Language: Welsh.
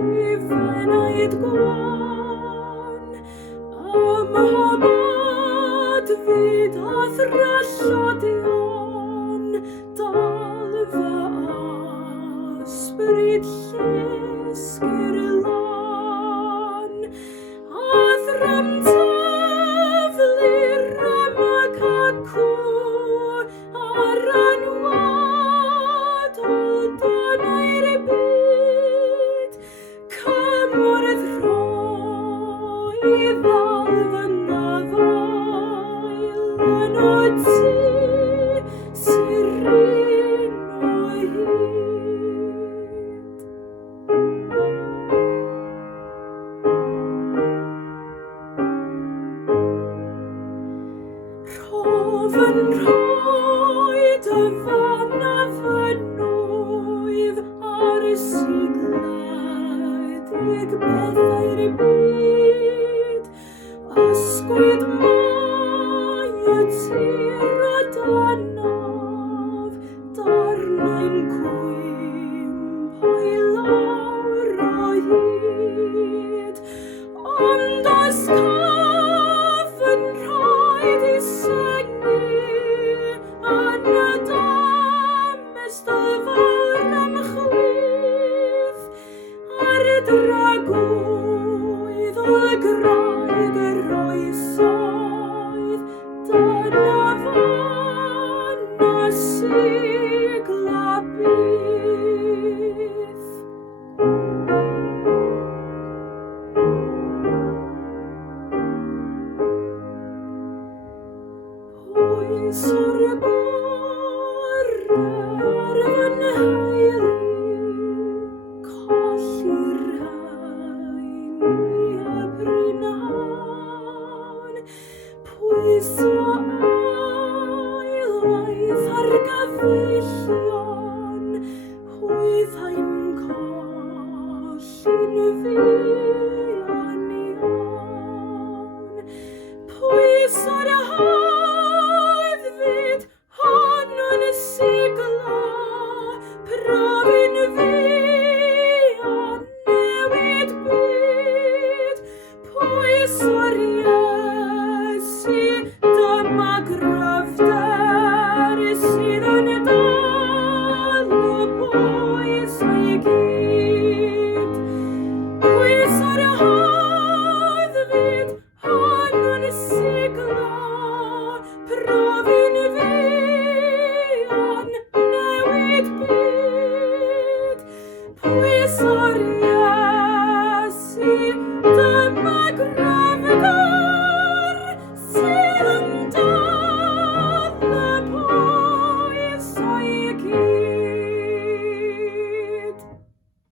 i fennaid gwan am habad fyd a thrallodion dal fy ysbryd llusg i'r lan a thram taflu'r am y cacw a'r anwadol donau'r byd cymorth rhoi ddal fy nafael yn o ti sy'r un o hyd. Rhof yn rhoi dy fan a fy nwyf ar y sigledig bethau'r byd. Ysgwyd mai y tir o danaf, darnau'n cwymp o'i lawr o hyd. Ond os caf yn rhaid i syngu yn y damestol fawr am chwith ar y dragwydd o graig yr oesoedd dyna fan a sigla byth. Pwys o'r bore ar fy nheulu, colli'r rhain i y prynawn. Pwys o ailwaith ar gyfellion, hwyddai'n colli'n fuan iawn. Pwys o'r haddfyd hon o'n sigla, profi'n fuan newid byd. Pwys o'r Iesu, dyma gryfder sydd yn dal y boes a'i gyd.